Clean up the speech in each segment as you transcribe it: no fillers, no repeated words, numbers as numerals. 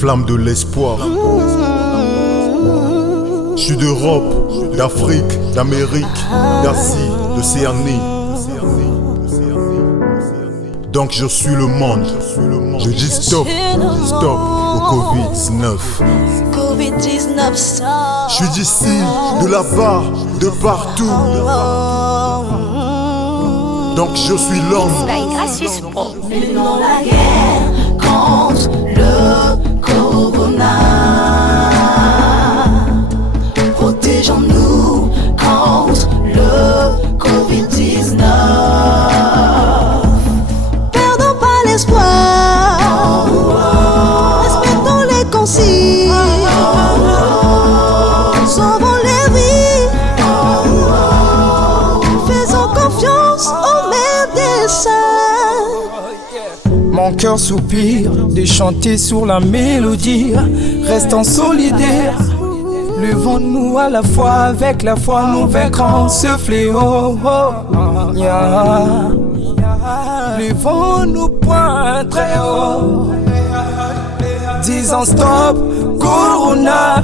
flamme de l'espoir. Je suis d'Europe, d'Afrique, d'Amérique, d'Asie, d'Océanie. Donc je suis le monde. Je dis stop, stop au Covid-19. Covid-19 stop. Je suis d'ici, de là-bas, de partout. Donc je suis l'homme. Menons la guerre contre le corona. Protégeons-nous contre le Covid-19. Perdons pas l'espoir. Respectons les consignes. Sauvons les vies. Faisons confiance aux médecins. Mon cœur soupire de chanter sur la mélodie. Restons solidaires. Levons-nous à la foi, avec la foi nous vaincrons ce fléau. Levons-nous point très haut. Disons stop, Corona.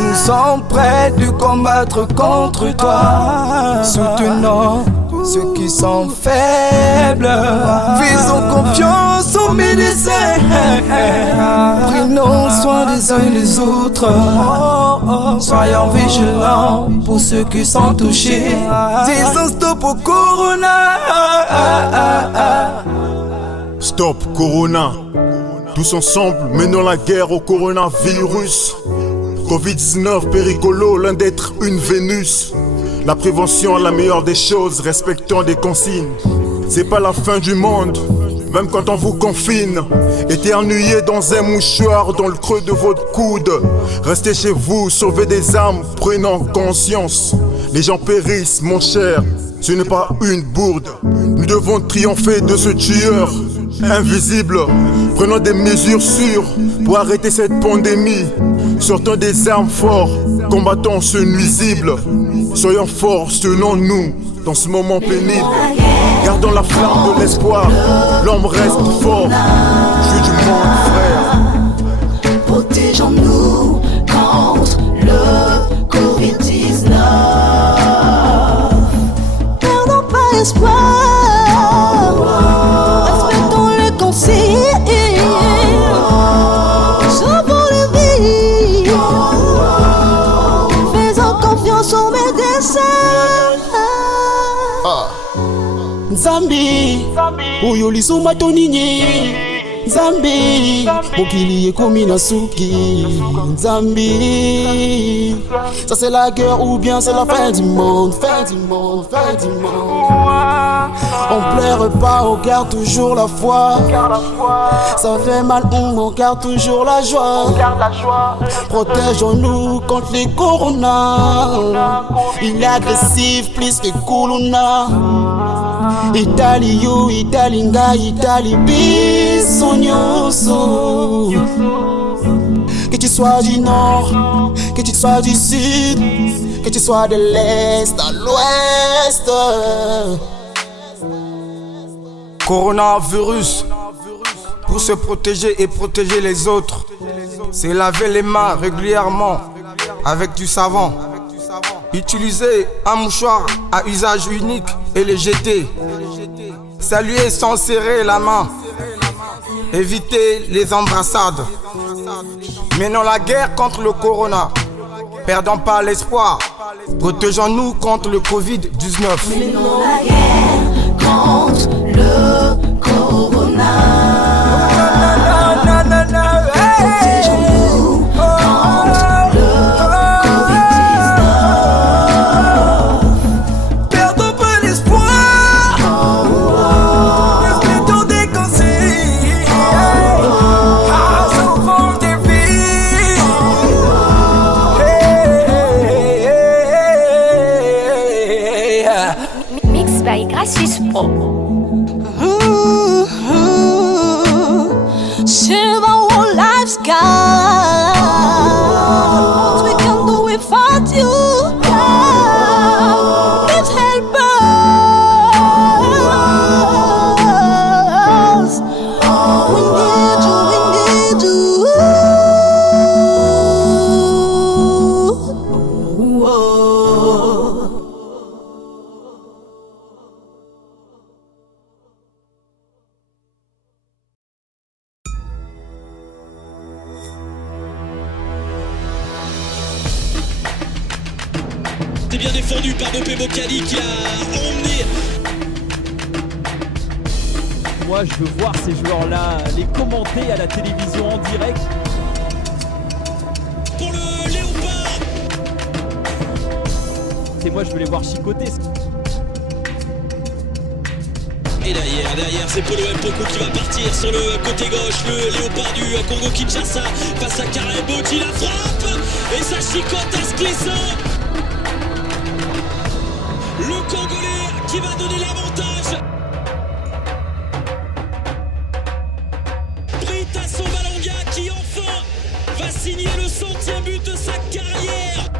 Nous sommes prêts de combattre contre toi. Soutenons ceux qui sont faibles. Faisons confiance aux médecins. Prenons soin des uns et des autres. Soyons vigilants pour ceux qui sont touchés. Disons stop au Corona. Stop Corona. Tous ensemble, menons la guerre au coronavirus. Covid-19, péricolo, l'un d'être une Vénus. La prévention est la meilleure des choses, respectant des consignes. C'est pas la fin du monde, même quand on vous confine. Éternuez dans un mouchoir dans le creux de votre coude. Restez chez vous, sauvez des âmes, prenons conscience. Les gens périssent, mon cher, ce n'est pas une bourde. Nous devons triompher de ce tueur invisible. Prenons des mesures sûres pour arrêter cette pandémie. Sortons des armes fortes, combattons ce nuisible. Soyons forts, tenons-nous dans ce moment pénible. Gardons la flamme de l'espoir, l'homme reste fort. Je suis du monde, frère. Protégeons-nous contre le Covid-19. Perdons pas espoir. Respectons les consignes. Sauvons les vies. Faisons confiance aux médecins. Nzambi, oyo lisuma toninye. Nzambi, mokili ekomi na suki. Nzambi, ça c'est la guerre ou bien c'est la fin du monde, fin du monde, fin du monde. On pleure pas, on garde toujours la foi. Ça fait mal, on garde toujours la joie. Protégeons-nous contre les corona. Il est agressif plus que corona. Italie yo, Italie nga, Italie biso nyonso. Que tu sois du nord, que tu sois du sud, que tu sois de l'est à l'ouest. Coronavirus, pour se protéger et protéger les autres, c'est laver les mains régulièrement avec du savon. Utiliser un mouchoir à usage unique et le jeter. Saluer sans serrer la main. Éviter les embrassades. Menons la guerre contre le corona. Perdons pas l'espoir. Protégeons-nous contre le Covid-19. Menons la guerre contre le corona. Protégeons-nous contre le Covid-19. Perdons pas l'espoir. Respectons des consignes. Sauvons des vies. Mix by Gracious Pro. C'était bien défendu par Bopé Bocani qui a emmené. Moi, je veux voir ces joueurs-là les commenter à la télévision en direct. Pour le Léopard. Et moi, je veux les voir chicoter. Et derrière, c'est Polo Mpoko qui va partir sur le côté gauche. Le Léopard du Congo-Kinshasa face à Karel Boti, la frappe. Et ça chicote à Sclessin. Le Congolais qui va donner l'avantage. Britasson Balanga qui enfin va signer le 100e but de sa carrière.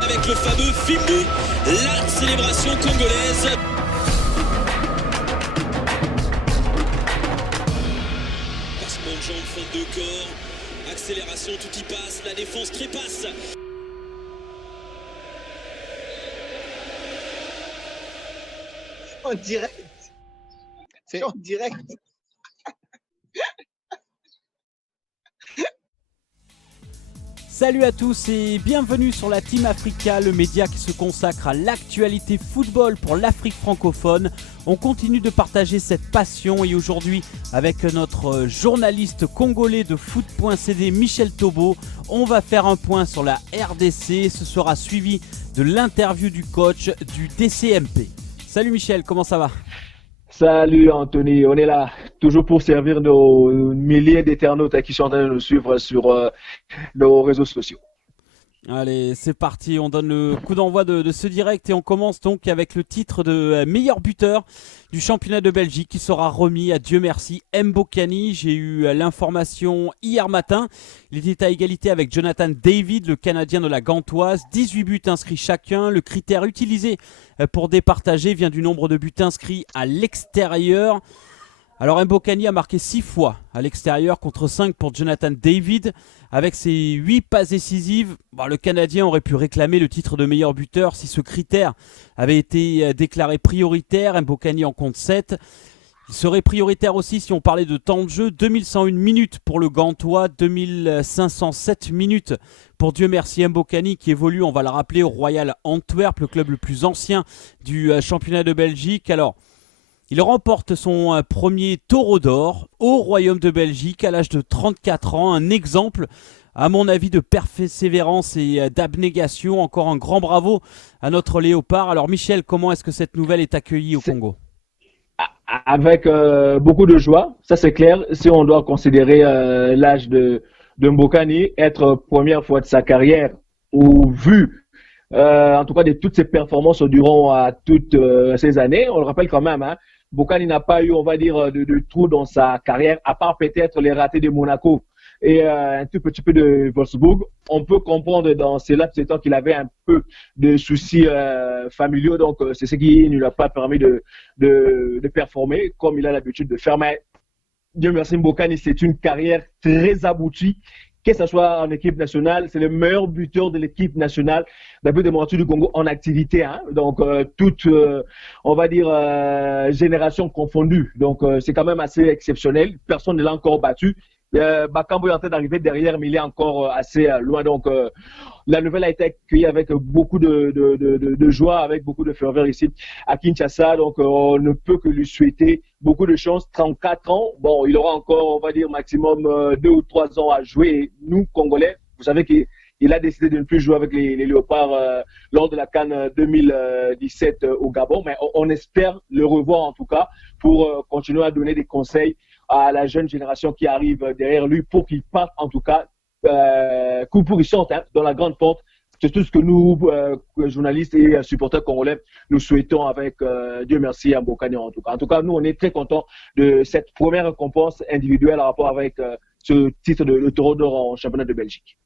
Avec le fameux Fimbu, la célébration congolaise. Passement de jambes, fin de corps, accélération, tout y passe, la défense trépasse. En direct. C'est en direct. Salut à tous et bienvenue sur la Team Africa, le média qui se consacre à l'actualité football pour l'Afrique francophone. On continue de partager cette passion et aujourd'hui avec notre journaliste congolais de foot.cd Michel Tobo, on va faire un point sur la RDC. Ce sera suivi de l'interview du coach du DCMP. Salut Michel, comment ça va ? Salut Anthony, on est là toujours pour servir nos milliers d'internautes qui sont en train de nous suivre sur nos réseaux sociaux. Allez, c'est parti, on donne le coup d'envoi de ce direct et on commence donc avec le titre de meilleur buteur du championnat de Belgique qui sera remis à Dieu merci Mbokani. J'ai eu l'information hier matin, il était à égalité avec Jonathan David, le Canadien de la Gantoise, 18 buts inscrits chacun. Le critère utilisé pour départager vient du nombre de buts inscrits à l'extérieur. Alors Mbokani a marqué 6 fois à l'extérieur contre 5 pour Jonathan David. Avec ses 8 passes décisives, le Canadien aurait pu réclamer le titre de meilleur buteur si ce critère avait été déclaré prioritaire. Mbokani en compte 7. Il serait prioritaire aussi si on parlait de temps de jeu. 2101 minutes pour le Gantois, 2507 minutes pour Dieu merci Mbokani qui évolue, on va le rappeler, au Royal Antwerp, le club le plus ancien du championnat de Belgique. Alors, il remporte son premier taureau d'or au Royaume de Belgique à l'âge de 34 ans. Un exemple, à mon avis, de persévérance et d'abnégation. Encore un grand bravo à notre Léopard. Alors Michel, comment est-ce que cette nouvelle est accueillie au Congo ? Avec beaucoup de joie, ça c'est clair. Si on doit considérer l'âge de Mbokani, être première fois de sa carrière, ou vu en tout cas de toutes ses performances durant toutes ces années, on le rappelle quand même, hein, Mbokani n'a pas eu, on va dire, de trou dans sa carrière, à part peut-être les ratés de Monaco et un tout petit peu de Wolfsburg. On peut comprendre dans ces laps de temps qu'il avait un peu de soucis familiaux, donc c'est ce qui ne lui a pas permis de performer comme il a l'habitude de faire. Mais Dieu merci Mbokani, c'est une carrière très aboutie. Que ce soit en équipe nationale, c'est le meilleur buteur de l'équipe nationale depuis des montures du Congo en activité, hein. Donc toute, on va dire, génération confondue. Donc c'est quand même assez exceptionnel. Personne ne l'a encore battu. Bakambo est en train d'arriver derrière, mais il est encore assez loin. Donc la nouvelle a été accueillie avec beaucoup de joie, avec beaucoup de ferveur ici à Kinshasa. Donc on ne peut que lui souhaiter beaucoup de chance. 34 ans, bon, il aura encore, on va dire, maximum 2 ou 3 ans à jouer. Et nous, Congolais, vous savez qu'il a décidé de ne plus jouer avec les Léopards lors de la CAN 2017 au Gabon. Mais on espère le revoir en tout cas pour continuer à donner des conseils à la jeune génération qui arrive derrière lui pour qu'il parte en tout cas pour qu'il sorte, hein, dans la grande porte. C'est tout ce que nous, journalistes et supporters congolais, nous souhaitons avec Dieu merci à Mbokani en tout cas. En tout cas, nous, on est très contents de cette première récompense individuelle en rapport avec ce titre de taureau d'or en championnat de Belgique.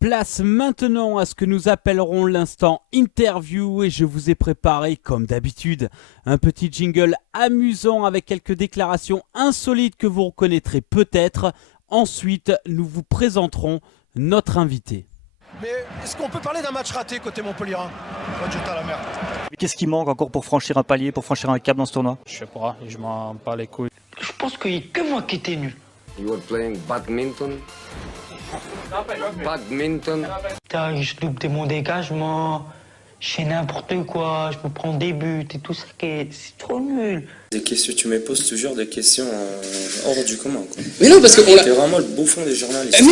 Place maintenant à ce que nous appellerons l'instant interview et je vous ai préparé comme d'habitude un petit jingle amusant avec quelques déclarations insolites que vous reconnaîtrez peut-être. Ensuite, nous vous présenterons notre invité. Mais est-ce qu'on peut parler d'un match raté côté Montpellierin? Jeter à la merde. Qu'est-ce qui manque encore pour franchir un palier, pour franchir un cap dans ce tournoi? Je sais pas, je m'en bats les couilles. Je pense qu'il n'y a que moi qui étais nul. You were playing badminton? Badminton. Putain, je loupe mon dégagement, je fais n'importe quoi, je me prends des buts et tout ça, c'est trop nul. Des questions, tu me poses toujours des questions hors du commun, quoi. Mais non, parce que t'es vraiment le bouffon des journalistes.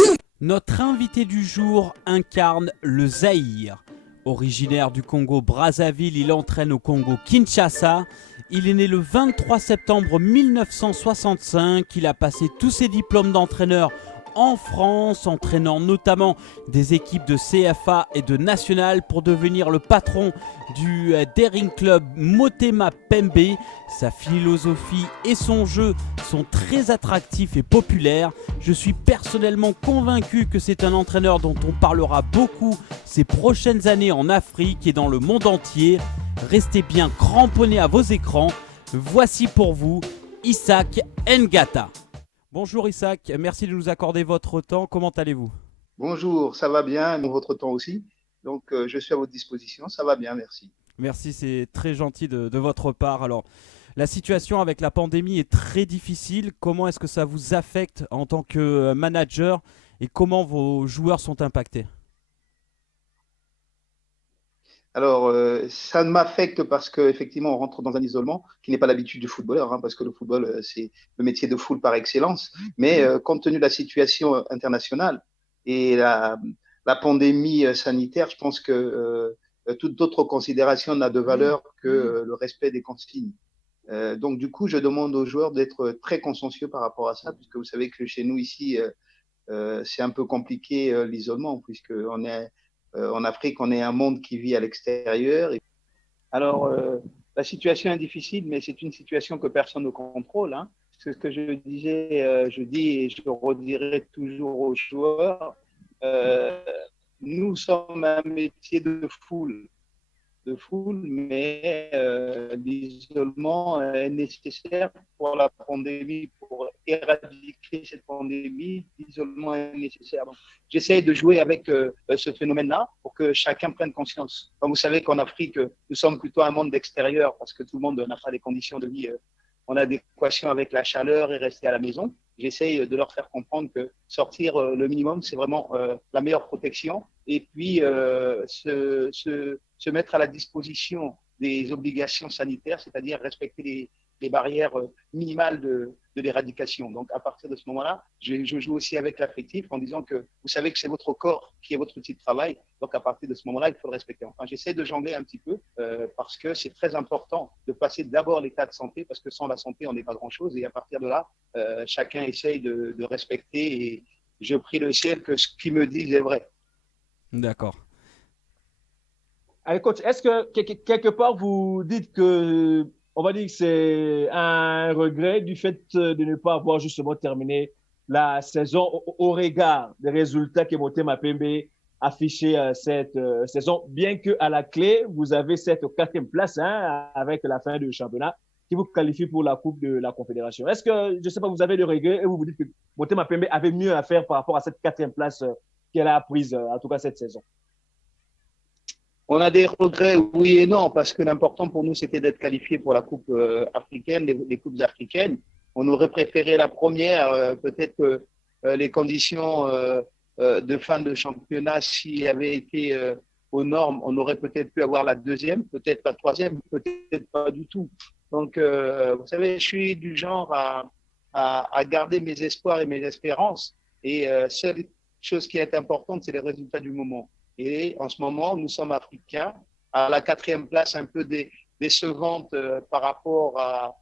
Notre invité du jour incarne le Zaïre. Originaire du Congo Brazzaville, il entraîne au Congo Kinshasa. Il est né le 23 septembre 1965. Il a passé tous ses diplômes d'entraîneur en France, entraînant notamment des équipes de CFA et de National pour devenir le patron du Daring Club Motema Pembe. Sa philosophie et son jeu sont très attractifs et populaires. Je suis personnellement convaincu que c'est un entraîneur dont on parlera beaucoup ces prochaines années en Afrique et dans le monde entier. Restez bien cramponnés à vos écrans. Voici pour vous Isaac Ngata. Bonjour Isaac, merci de nous accorder votre temps. Comment allez-vous ? Bonjour, ça va bien, votre temps aussi. Donc je suis à votre disposition, ça va bien, merci. Merci, c'est très gentil de votre part. Alors, la situation avec la pandémie est très difficile. Comment est-ce que ça vous affecte en tant que manager et comment vos joueurs sont impactés ? Alors, ça m'affecte parce qu'effectivement, on rentre dans un isolement qui n'est pas l'habitude du footballeur, hein, parce que le football, c'est le métier de foot par excellence. Mais compte tenu de la situation internationale et la pandémie sanitaire, je pense que toute autre considération n'a de valeur que le respect des consignes. Donc, du coup, je demande aux joueurs d'être très consciencieux par rapport à ça, puisque vous savez que chez nous, ici, c'est un peu compliqué l'isolement, puisqu'on est… en Afrique, on est un monde qui vit à l'extérieur. Alors, la situation est difficile, mais c'est une situation que personne ne contrôle. Hein. C'est ce que je disais, je dis et je redirai toujours aux joueurs. Nous sommes un métier de foule, mais l'isolement est nécessaire pour la pandémie, pour éradiquer cette pandémie. L'isolement est nécessaire. Donc, j'essaie de jouer avec ce phénomène-là pour que chacun prenne conscience. Comme vous savez qu'en Afrique, nous sommes plutôt un monde d'extérieur parce que tout le monde n'a pas les conditions de vie en adéquation avec la chaleur et rester à la maison. J'essaie de leur faire comprendre que sortir le minimum, c'est vraiment la meilleure protection. Et puis, se mettre à la disposition des obligations sanitaires, c'est-à-dire respecter les barrières minimales de l'éradication. Donc, à partir de ce moment-là, je joue aussi avec l'affectif en disant que vous savez que c'est votre corps qui est votre outil de travail. Donc, à partir de ce moment-là, il faut le respecter. Enfin, j'essaie de jongler un petit peu parce que c'est très important de passer d'abord l'état de santé parce que sans la santé, on n'est pas grand-chose. Et à partir de là, chacun essaye de respecter et je prie le ciel que ce qu'il me dit est vrai. D'accord. Allez, coach, est-ce que quelque part vous dites que, on va dire que c'est un regret du fait de ne pas avoir justement terminé la saison au regard des résultats que Motema Pembe affichés cette saison, bien qu'à la clé, vous avez cette 4e place hein, avec la fin du championnat qui vous qualifie pour la Coupe de la Confédération. Est-ce que, je ne sais pas, vous avez le regret et vous vous dites que Motema Pembe avait mieux à faire par rapport à cette 4e place qu'elle a prise, en tout cas cette saison? On a des regrets, oui et non, parce que l'important pour nous, c'était d'être qualifié pour la Coupe africaine, les Coupes africaines. On aurait préféré la première, peut-être que les conditions de fin de championnat, s'il avait été aux normes, on aurait peut-être pu avoir la 2e, peut-être la 3e, peut-être pas du tout. Donc, vous savez, je suis du genre à garder mes espoirs et mes espérances. Et seule chose qui est importante, c'est les résultats du moment. Et en ce moment, nous sommes africains à la 4e place, un peu décevante par rapport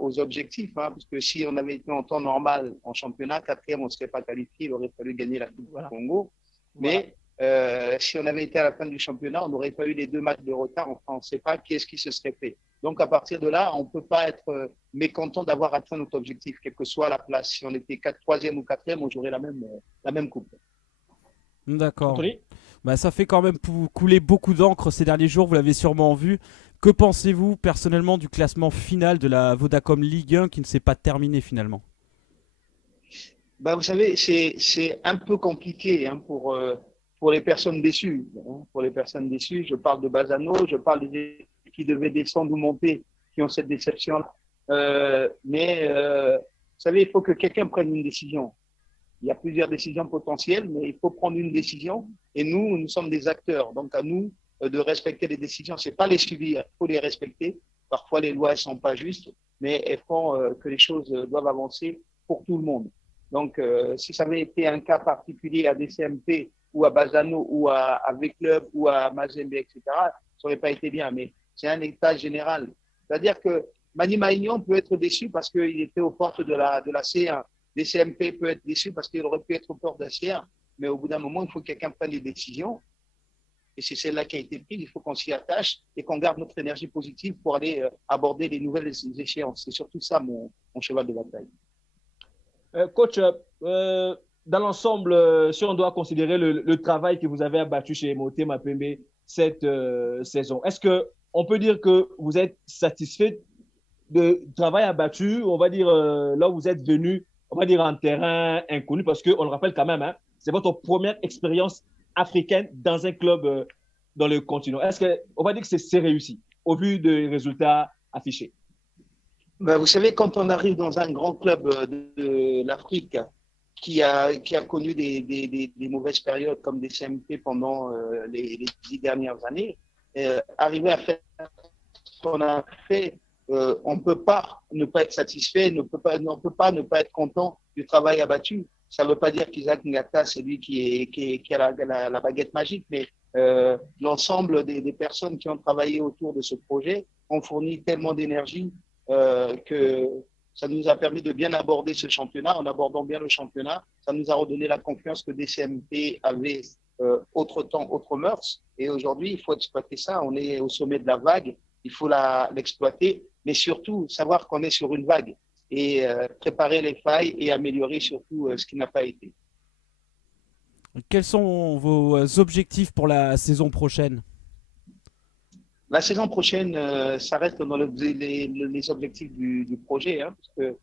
aux objectifs, hein, parce que si on avait été en temps normal en championnat, 4e, on ne serait pas qualifié, il aurait fallu gagner la Coupe du Congo. Mais si on avait été à la fin du championnat, on n'aurait pas eu les 2 matchs de retard. Enfin, on ne sait pas qu'est-ce qui se serait fait. Donc, à partir de là, on ne peut pas être mécontent d'avoir atteint notre objectif, quelle que soit la place. Si on était 3e ou 4e, on jouerait la même coupe. D'accord. Bah, ça fait quand même couler beaucoup d'encre ces derniers jours, vous l'avez sûrement vu. Que pensez-vous personnellement du classement final de la Vodacom Ligue 1 qui ne s'est pas terminé finalement? Bah, vous savez, c'est un peu compliqué hein, pour les personnes déçues. Hein. Pour les personnes déçues, je parle de Bazano, je parle des qui devaient descendre ou monter, qui ont cette déception-là. Mais vous savez, il faut que quelqu'un prenne une décision. Il y a plusieurs décisions potentielles, mais il faut prendre une décision. Et nous sommes des acteurs. Donc, à nous de respecter les décisions. C'est pas les subir, il faut les respecter. Parfois, les lois ne sont pas justes, mais elles font que les choses doivent avancer pour tout le monde. Donc, si ça avait été un cas particulier à DCMP ou à Bazano ou à V-Club ou à Mazembe, etc., ça n'aurait pas été bien. Mais c'est un état général. C'est-à-dire que Mani Maignan peut être déçu parce qu'il était aux portes de la C1. DCMP peut être déçu parce qu'il aurait pu être aux portes de la C1. Mais au bout d'un moment, il faut que quelqu'un prenne des décisions. Et c'est celle-là qui a été prise. Il faut qu'on s'y attache et qu'on garde notre énergie positive pour aller aborder les nouvelles échéances. C'est surtout ça mon cheval de bataille. Coach, dans l'ensemble, si on doit considérer le travail que vous avez abattu chez Motema Mapembe cette saison, est-ce qu'on peut dire que vous êtes satisfait du travail abattu, on va dire, là où vous êtes venu, on va dire, en terrain inconnu, parce qu'on le rappelle quand même, hein, c'est votre première expérience africaine dans un club dans le continent. Est-ce qu'on va dire que c'est réussi au vu des résultats affichés? Ben, vous savez, quand on arrive dans un grand club de l'Afrique qui a connu des mauvaises périodes comme des CMP pendant les 10 dernières années, arriver à faire ce qu'on a fait, on ne peut pas ne pas être satisfait, on ne peut pas ne pas être content du travail abattu. Ça ne veut pas dire qu'Isaac Ngata, c'est lui qui a la baguette magique, mais l'ensemble des personnes qui ont travaillé autour de ce projet ont fourni tellement d'énergie que ça nous a permis de bien aborder ce championnat. En abordant bien le championnat, ça nous a redonné la confiance que DCMP avait autre temps, autre mœurs. Et aujourd'hui, il faut exploiter ça. On est au sommet de la vague. Il faut l'exploiter, mais surtout savoir qu'on est sur une vague et préparer les failles et améliorer surtout ce qui n'a pas été. Quels sont vos objectifs pour la saison prochaine? La saison prochaine, ça reste dans les objectifs du projet, hein, parce que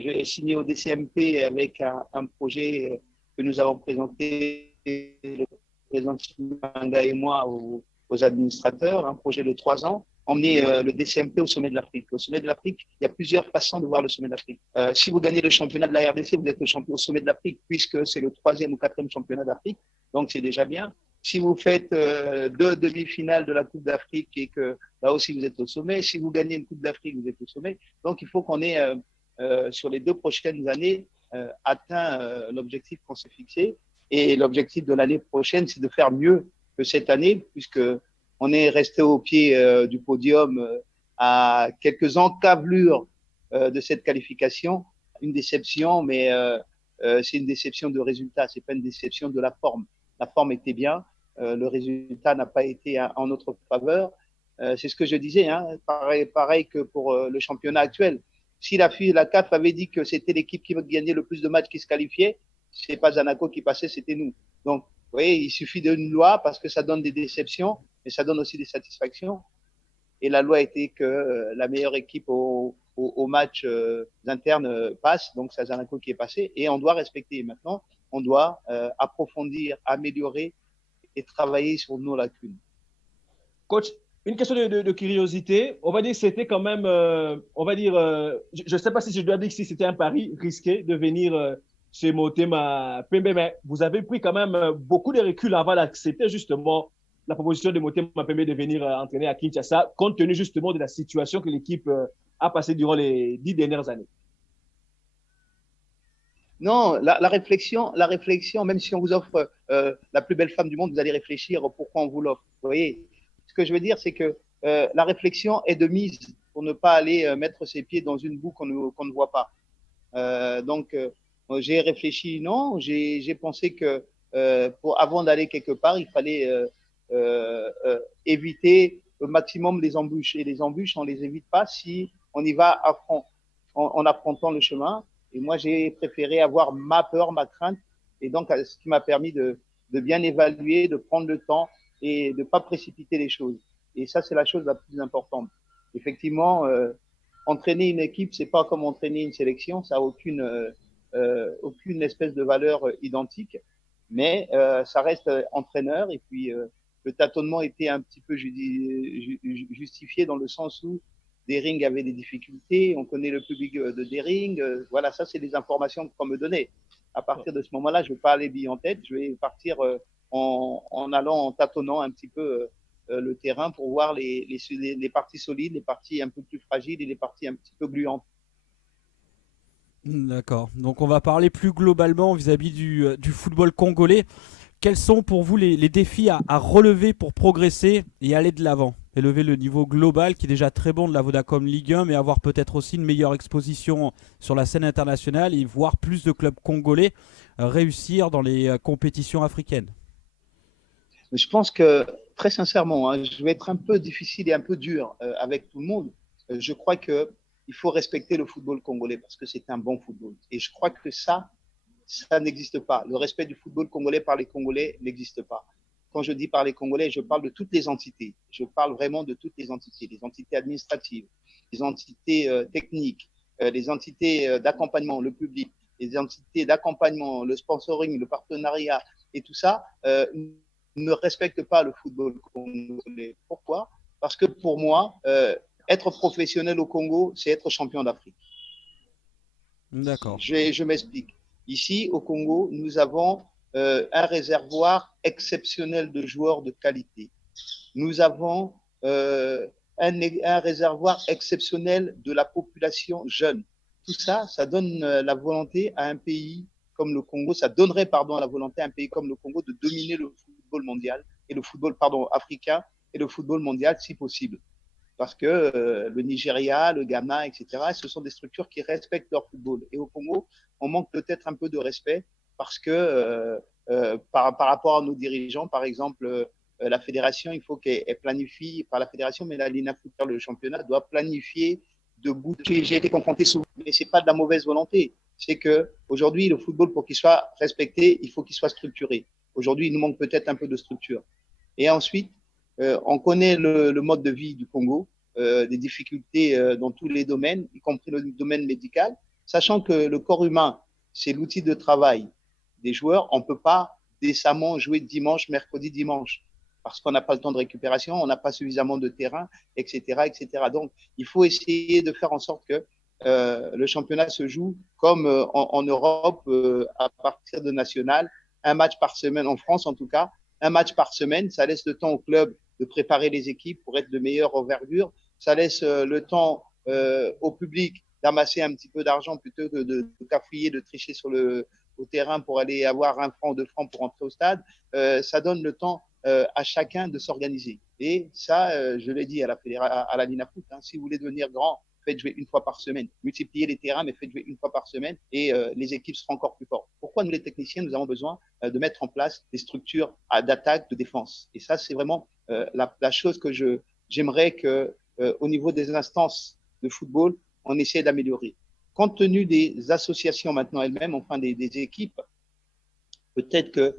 j'ai signé au DCMP avec un projet que nous avons présenté, le président Chimanga et moi, aux administrateurs, un projet de 3 ans, emmener le DCMP au sommet de l'Afrique. Au sommet de l'Afrique, il y a plusieurs façons de voir le sommet de l'Afrique. Si vous gagnez le championnat de la RDC, vous êtes au sommet de l'Afrique, puisque c'est le 3e ou 4e championnat d'Afrique, donc c'est déjà bien. Si vous faites 2 demi-finales de la Coupe d'Afrique et que là aussi vous êtes au sommet, si vous gagnez une Coupe d'Afrique, vous êtes au sommet. Donc il faut qu'on ait, sur les 2 prochaines années, atteint l'objectif qu'on s'est fixé. Et l'objectif de l'année prochaine, c'est de faire mieux que cette année, puisque on est resté au pied du podium à quelques encablures de cette qualification. Une déception, mais c'est une déception de résultat, c'est pas une déception de la forme. La forme était bien, le résultat n'a pas été en notre faveur. C'est ce que je disais, hein, pareil que pour le championnat actuel. Si la CAF avait dit que c'était l'équipe qui gagnait le plus de matchs qui se qualifiait, c'est pas Zanaco qui passait, c'était nous. Donc, vous voyez, il suffit d'une loi parce que ça donne des déceptions, mais ça donne aussi des satisfactions. Et la loi était que la meilleure équipe au match internes passe, donc c'est Zanaco qui est passé, et on doit respecter. Maintenant, on doit approfondir, améliorer et travailler sur nos lacunes. Coach, une question de curiosité. On va dire que c'était quand même, on va dire, je ne sais pas si je dois dire que c'était un pari risqué de venir chez Motema Mapembe, mais vous avez pris quand même beaucoup de recul avant d'accepter justement la proposition de Motema Mapembe de venir entraîner à Kinshasa, compte tenu justement de la situation que l'équipe a passée durant les 10 dernières années. Non, la réflexion, même si on vous offre la plus belle femme du monde, vous allez réfléchir pourquoi on vous l'offre. Vous voyez, ce que je veux dire, c'est que la réflexion est de mise pour ne pas aller mettre ses pieds dans une boue qu'on ne voit pas. Donc, j'ai réfléchi, non, j'ai pensé que avant d'aller quelque part, il fallait éviter au maximum les embûches. Et les embûches, on les évite pas si on y va à fond, en affrontant le chemin. Et moi, j'ai préféré avoir ma peur, ma crainte, et donc ce qui m'a permis de bien évaluer, de prendre le temps et de pas précipiter les choses. Et ça, c'est la chose la plus importante. Effectivement, entraîner une équipe, c'est pas comme entraîner une sélection, ça a aucune espèce de valeur identique, mais ça reste entraîneur. Et puis le tâtonnement était un petit peu justifié dans le sens où Dering avait des difficultés, on connaît le public de Dering, voilà, ça c'est des informations qu'on me donnait. À partir de ce moment-là, je ne vais pas aller bille en tête, je vais partir en allant, en tâtonnant un petit peu le terrain pour voir les parties solides, les parties un peu plus fragiles et les parties un petit peu gluantes. D'accord. Donc on va parler plus globalement vis-à-vis du football congolais. Quels sont pour vous les défis à relever pour progresser et aller de l'avant? Élever le niveau global qui est déjà très bon de la Vodacom Ligue 1, mais avoir peut-être aussi une meilleure exposition sur la scène internationale et voir plus de clubs congolais réussir dans les compétitions africaines. Je pense que, très sincèrement, hein, je vais être un peu difficile et un peu dur avec tout le monde. Je crois qu'il faut respecter le football congolais parce que c'est un bon football. Et je crois que ça n'existe pas. Le respect du football congolais par les Congolais n'existe pas. Quand je dis par les Congolais, je parle de toutes les entités. Je parle vraiment de toutes les entités administratives, les entités techniques, les entités d'accompagnement, le public, les entités d'accompagnement, le sponsoring, le partenariat et tout ça ne respectent pas le football congolais. Pourquoi? Parce que pour moi, être professionnel au Congo, c'est être champion d'Afrique. D'accord. Je m'explique. Ici, au Congo, nous avons un réservoir exceptionnel de joueurs de qualité. Nous avons un réservoir exceptionnel de la population jeune. Tout ça, ça donne la volonté à un pays comme le Congo, ça donnerait la volonté à un pays comme le Congo de dominer le football mondial et le football africain et le football mondial si possible. Parce que le Nigeria, le Ghana, etc., ce sont des structures qui respectent leur football. Et au Congo, on manque peut-être un peu de respect parce que par rapport à nos dirigeants, par exemple, la fédération, il faut qu'elle planifie, pas la fédération, mais la l'INAFOOT, le championnat, doit planifier debout. J'ai été confronté souvent, mais c'est pas de la mauvaise volonté. C'est que aujourd'hui, le football, pour qu'il soit respecté, il faut qu'il soit structuré. Aujourd'hui, il nous manque peut-être un peu de structure. Et ensuite, on connaît le mode de vie du Congo, des difficultés dans tous les domaines, y compris le domaine médical, sachant que le corps humain, c'est l'outil de travail des joueurs. On ne peut pas décemment jouer dimanche, mercredi, dimanche, parce qu'on n'a pas le temps de récupération, on n'a pas suffisamment de terrain, etc., etc. Donc, il faut essayer de faire en sorte que le championnat se joue comme en Europe, à partir de national, un match par semaine, en France en tout cas, un match par semaine. Ça laisse le temps au club de préparer les équipes pour être de meilleure envergure. Ça laisse le temps au public d'amasser un petit peu d'argent plutôt que de cafouiller, de tricher au terrain pour aller avoir 1 franc, 2 francs pour entrer au stade. Ça donne le temps à chacun de s'organiser. Et ça, je l'ai dit à la l'INAFOOT, hein, si vous voulez devenir grand, faites jouer 1 fois par semaine. Multipliez les terrains, mais faites jouer 1 fois par semaine et les équipes seront encore plus fortes. Pourquoi nous, les techniciens, nous avons besoin de mettre en place des structures d'attaque, de défense. Et ça, c'est vraiment la chose que j'aimerais que, au niveau des instances de football, on essaie d'améliorer. Compte tenu des associations maintenant elles-mêmes, enfin des équipes, peut-être que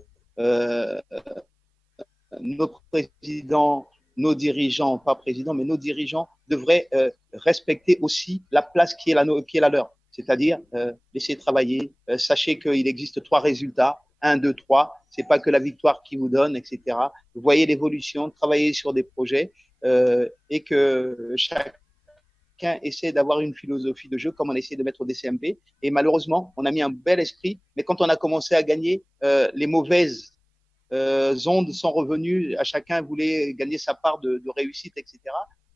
nos présidents, nos dirigeants, pas présidents, mais nos dirigeants devraient respecter aussi la place qui est la leur. C'est-à-dire laisser travailler. Sachez qu'il existe 3 résultats, 1, 2, 3. C'est pas que la victoire qui vous donne, etc. Vous voyez l'évolution, travaillez sur des projets et que chacun essaie d'avoir une philosophie de jeu comme on essaie de mettre au DCMP. Et malheureusement, on a mis un bel esprit, mais quand on a commencé à gagner, les mauvaises ondes sont revenues, à chacun voulait gagner sa part de réussite, etc.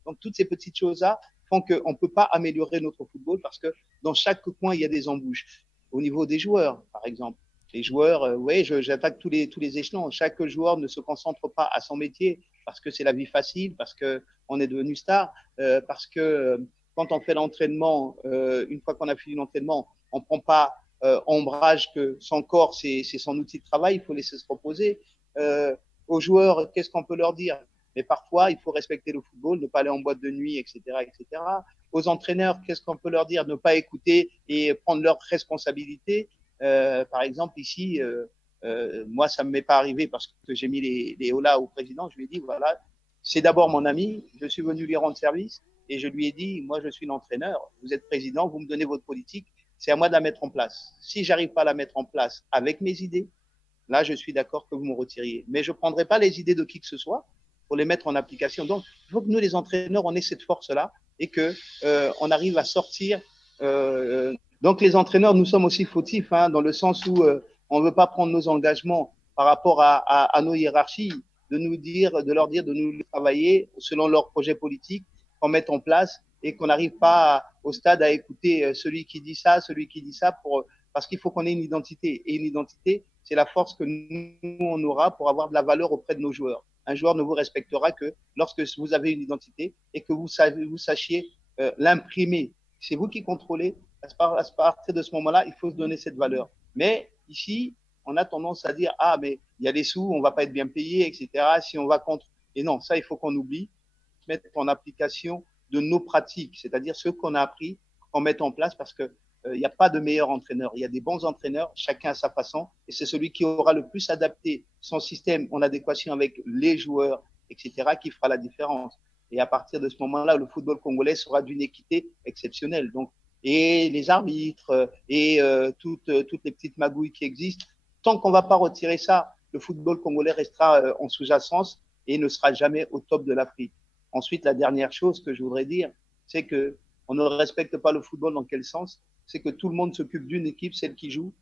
Donc, toutes ces petites choses-là font qu'on ne peut pas améliorer notre football parce que dans chaque coin, il y a des embûches. Au niveau des joueurs, par exemple. Les joueurs, oui, j'attaque tous les échelons. Chaque joueur ne se concentre pas à son métier parce que c'est la vie facile, parce qu'on est devenu star, parce que quand on fait l'entraînement, une fois qu'on a fini l'entraînement, on ne prend pas ombrage que son corps, c'est son outil de travail, il faut laisser se reposer. Aux joueurs, qu'est-ce qu'on peut leur dire? Mais parfois, il faut respecter le football, ne pas aller en boîte de nuit, etc., etc. Aux entraîneurs, qu'est-ce qu'on peut leur dire? Ne pas écouter et prendre leurs responsabilités. Par exemple, ici, moi, ça ne m'est pas arrivé parce que j'ai mis les holas au président. Je lui ai dit, voilà, c'est d'abord mon ami, je suis venu lui rendre service et je lui ai dit, moi, je suis l'entraîneur, vous êtes président, vous me donnez votre politique, c'est à moi de la mettre en place. Si j'arrive pas à la mettre en place avec mes idées, là, je suis d'accord que vous me retiriez. Mais je ne prendrai pas les idées de qui que ce soit pour les mettre en application. Donc, il faut que nous, les entraîneurs, on ait cette force-là et que on arrive à sortir Donc, les entraîneurs, nous sommes aussi fautifs, hein, dans le sens où on ne veut pas prendre nos engagements par rapport à nos hiérarchies, de leur dire de nous travailler selon leurs projets politiques qu'on met en place et qu'on n'arrive pas au stade à écouter celui qui dit ça, parce qu'il faut qu'on ait une identité. Et une identité, c'est la force que nous, on aura pour avoir de la valeur auprès de nos joueurs. Un joueur ne vous respectera que lorsque vous avez une identité et que vous sachiez l'imprimer. C'est vous qui contrôlez. À partir de ce moment-là, il faut se donner cette valeur. Mais ici, on a tendance à dire « Ah, mais il y a des sous, on ne va pas être bien payé, etc. » Si on va contre… Et non, ça, il faut qu'on oublie, mettre en application de nos pratiques, c'est-à-dire ce qu'on a appris, qu'on mette en place, parce qu'il n'y a pas de meilleur entraîneur. Il y a des bons entraîneurs, chacun à sa façon, et c'est celui qui aura le plus adapté son système en adéquation avec les joueurs, etc., qui fera la différence. Et à partir de ce moment-là, le football congolais sera d'une équité exceptionnelle. Donc, et les arbitres et toutes les petites magouilles qui existent, tant qu'on ne va pas retirer ça, le football congolais restera en sous-jacence et ne sera jamais au top de l'Afrique. Ensuite, la dernière chose que je voudrais dire, c'est qu'on ne respecte pas le football dans quel sens? C'est que tout le monde s'occupe d'une équipe, celle qui joue,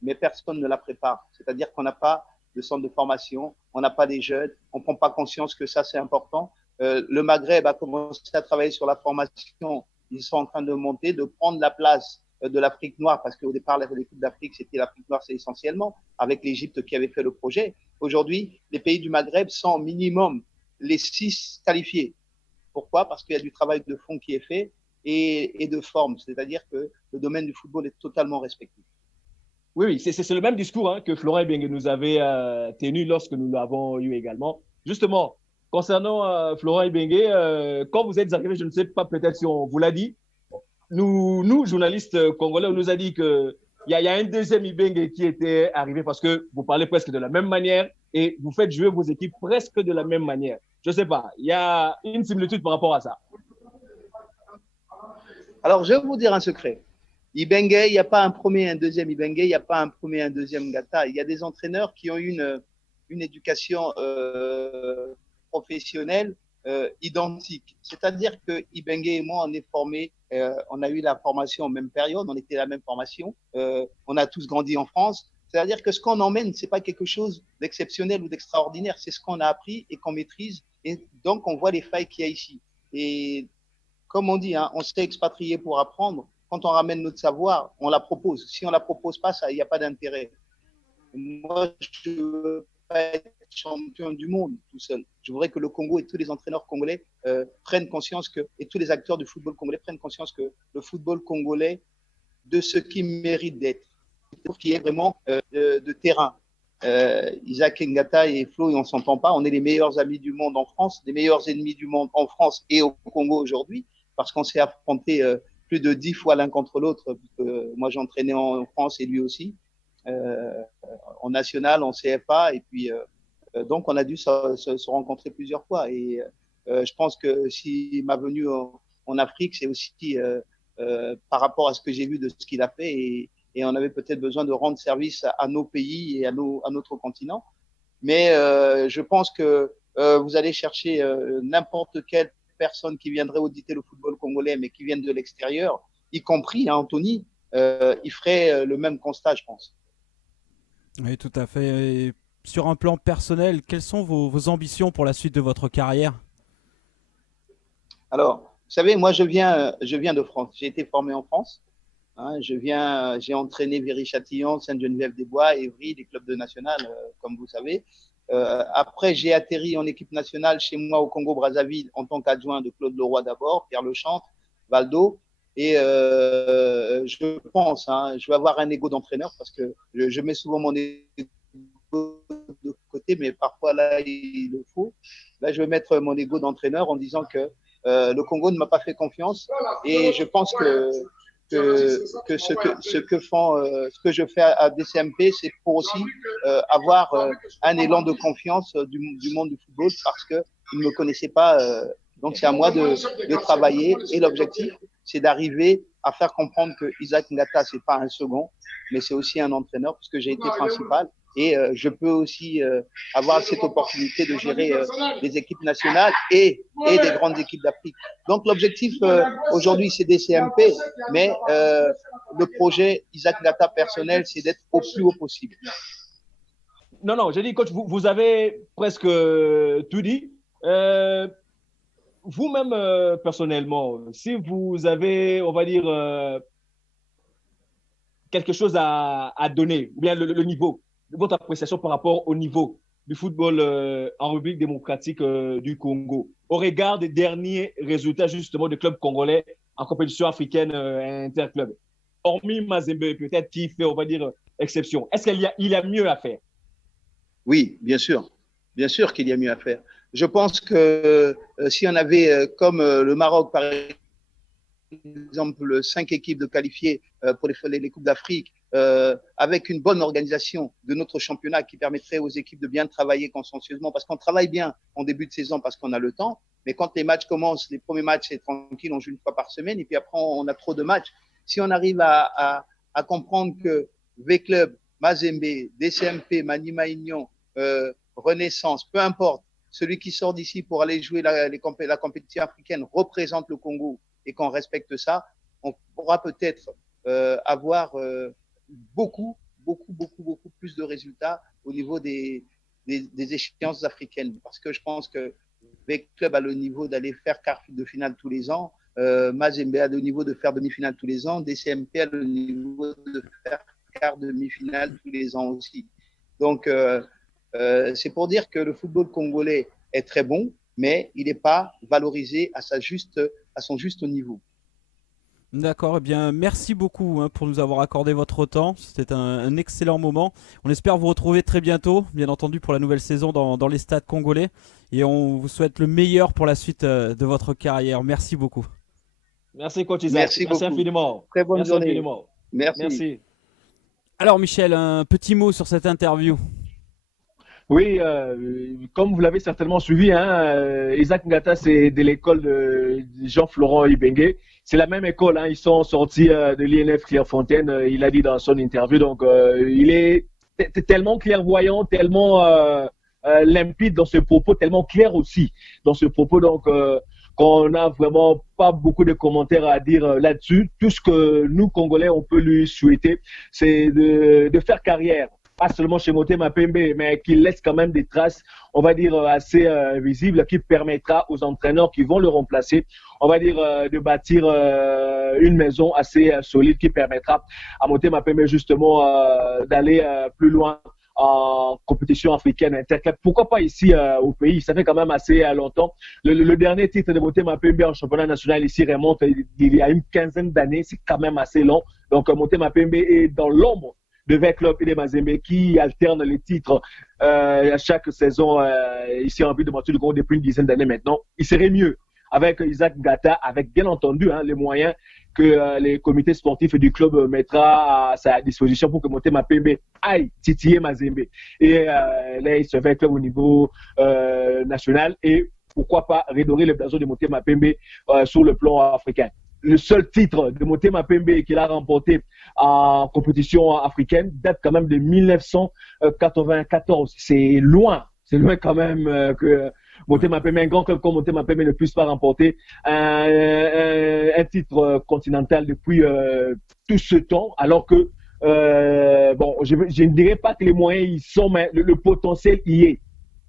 mais personne ne la prépare. C'est-à-dire qu'on n'a pas de centre de formation, on n'a pas des jeunes, on ne prend pas conscience que ça, c'est important. Le Maghreb a commencé à travailler sur la formation. Ils sont en train de monter, de prendre la place de l'Afrique noire, parce qu'au départ, l'équipe d'Afrique, c'était l'Afrique noire, c'est essentiellement, avec l'Égypte qui avait fait le projet. Aujourd'hui, les pays du Maghreb sont minimum les 6 qualifiés. Pourquoi? Parce qu'il y a du travail de fond qui est fait et de forme, c'est-à-dire que le domaine du football est totalement respecté. Oui, c'est le même discours que Florent Ibenge nous avait tenu lorsque nous l'avons eu également. Justement, concernant Florent Ibenge, quand vous êtes arrivé, je ne sais pas, peut-être si on vous l'a dit, nous, journalistes congolais, on nous a dit qu'il y a un deuxième Ibenge qui était arrivé parce que vous parlez presque de la même manière et vous faites jouer vos équipes presque de la même manière. Je ne sais pas, il y a une similitude par rapport à ça. Alors, je vais vous dire un secret. Ibenge, il n'y a pas un premier et un deuxième Ibenge, il n'y a pas un premier et un deuxième Ngata. Il y a des entraîneurs qui ont eu une éducation professionnelle identique. C'est-à-dire que Ibenge et moi, on est formés, on a eu la formation en même période, on était la même formation, on a tous grandi en France. C'est-à-dire que ce qu'on emmène, ce n'est pas quelque chose d'exceptionnel ou d'extraordinaire, c'est ce qu'on a appris et qu'on maîtrise. Et donc, on voit les failles qu'il y a ici. Et comme on dit, on s'est expatrié pour apprendre. Quand on ramène notre savoir, on la propose. Si on ne la propose pas, il n'y a pas d'intérêt. Moi, je ne veux pas être champion du monde tout seul. Je voudrais que le Congo et tous les entraîneurs congolais prennent conscience et tous les acteurs du football congolais prennent conscience que le football congolais, de ce qu'il mérite d'être, pour qu'il y ait vraiment de terrain. Isaac Ngata et Flo, on ne s'entend pas. On est les meilleurs amis du monde en France, les meilleurs ennemis du monde en France et au Congo aujourd'hui, parce qu'on s'est affrontés plus de 10 fois l'un contre l'autre. Moi, j'entraînais en France et lui aussi, en national, en CFA, et puis donc on a dû se rencontrer plusieurs fois. Et je pense que si ma venue en Afrique, c'est aussi par rapport à ce que j'ai vu de ce qu'il a fait, et on avait peut-être besoin de rendre service à nos pays et à notre continent. Mais je pense que vous allez chercher n'importe quelle personne qui viendrait auditer le football congolais, mais qui viennent de l'extérieur, y compris Anthony, il ferait le même constat, je pense. Oui, tout à fait. Et sur un plan personnel, quelles sont vos ambitions pour la suite de votre carrière? Alors, vous savez, moi, je viens de France. J'ai été formé en France. J'ai entraîné Viry-Châtillon, Sainte-Geneviève-des-Bois, Évry, les clubs de national, comme vous savez. Après, j'ai atterri en équipe nationale chez moi au Congo-Brazzaville en tant qu'adjoint de Claude Leroy d'abord, Pierre Lechantre, Valdo. Et je pense, je vais avoir un ego d'entraîneur parce que je mets souvent mon ego de côté, mais parfois là, il le faut. Là, je vais mettre mon ego d'entraîneur en disant que le Congo ne m'a pas fait confiance et je pense que ce que je fais à DCMP, c'est pour aussi avoir un élan de confiance du monde du football parce qu'ils ne me connaissaient pas. Donc, c'est à moi de travailler et l'objectif, c'est d'arriver à faire comprendre que Isaac Ngata, ce n'est pas un second, mais c'est aussi un entraîneur puisque j'ai été principal et je peux aussi avoir cette opportunité de gérer des équipes nationales et des grandes équipes d'Afrique. Donc l'objectif aujourd'hui c'est DCMP, mais le projet Isaac Ngata personnel c'est d'être au plus haut possible. Non, j'ai dit coach, vous avez presque tout dit. Vous-même personnellement, si vous avez, on va dire, quelque chose à donner, ou bien le niveau, votre appréciation par rapport au niveau du football en République démocratique du Congo, au regard des derniers résultats justement des clubs congolais en compétition africaine interclub, hormis Mazembe peut-être qui fait, on va dire, exception, est-ce qu'il y a mieux à faire? Oui, bien sûr qu'il y a mieux à faire. Je pense que si on avait, comme le Maroc par exemple, 5 équipes de qualifiées pour les Coupes d'Afrique, avec une bonne organisation de notre championnat qui permettrait aux équipes de bien travailler consciencieusement, parce qu'on travaille bien en début de saison parce qu'on a le temps, mais quand les matchs commencent, les premiers matchs c'est tranquille, on joue une fois par semaine, et puis après on a trop de matchs. Si on arrive à comprendre que V-Club, Mazembe, DCMP, Maniema Union, Renaissance, peu importe, celui qui sort d'ici pour aller jouer la compétition africaine représente le Congo et qu'on respecte ça, on pourra peut-être avoir beaucoup plus de résultats au niveau des échéances africaines. Parce que je pense que le club a le niveau d'aller faire quart de finale tous les ans, Mazembe a le niveau de faire demi-finale tous les ans, DCMP a le niveau de faire quart demi-finale tous les ans aussi. Donc, c'est pour dire que le football congolais est très bon, mais il n'est pas valorisé à son juste niveau. D'accord, eh bien merci beaucoup pour nous avoir accordé votre temps, c'était un excellent moment. On espère vous retrouver très bientôt, bien entendu pour la nouvelle saison dans les stades congolais, et on vous souhaite le meilleur pour la suite de votre carrière. Merci beaucoup. Merci coach Isaac, merci infiniment. Très bonne journée. Infiniment. Merci. Alors Michel, un petit mot sur cette interview. Oui, comme vous l'avez certainement suivi, Isaac Ngata, c'est de l'école de Jean-Florent Ibengue. C'est la même école, ils sont sortis de l'INF Clairefontaine, il a dit dans son interview. Donc, il est tellement clairvoyant, tellement limpide dans ses propos, tellement clair aussi dans ses propos. Donc, qu'on n'a vraiment pas beaucoup de commentaires à dire là-dessus. Tout ce que nous, Congolais, on peut lui souhaiter, c'est de faire carrière. Pas seulement chez Motema Pembe, mais qui laisse quand même des traces, on va dire, assez visibles, qui permettra aux entraîneurs qui vont le remplacer, on va dire, de bâtir une maison assez solide qui permettra à Motema Pembe justement d'aller plus loin en compétition africaine interclub. Pourquoi pas ici au pays? Ça fait quand même assez longtemps. Le dernier titre de Motema Pembe en championnat national ici remonte il y a une quinzaine d'années. C'est quand même assez long. Donc Motema Pembe est dans l'ombre de V-Club et de Mazembe qui alternent les titres à chaque saison ici en ville de Mathieu de Gros depuis une dizaine d'années maintenant. Il serait mieux avec Isaac Ngata, avec bien entendu les moyens que les comités sportifs du club mettra à sa disposition pour que Motema Pembe aille titiller Mazembe et là il se fait club au niveau national et pourquoi pas redorer le blason de Motema Pembe sur le plan africain. Le seul titre de Motema Pembe qu'il a remporté en compétition africaine date quand même de 1994. C'est loin quand même que Motema Pembe, un grand club comme Motema Pembe ne puisse pas remporter un titre continental depuis tout ce temps, alors que je ne dirais pas que les moyens y sont, mais le potentiel y est.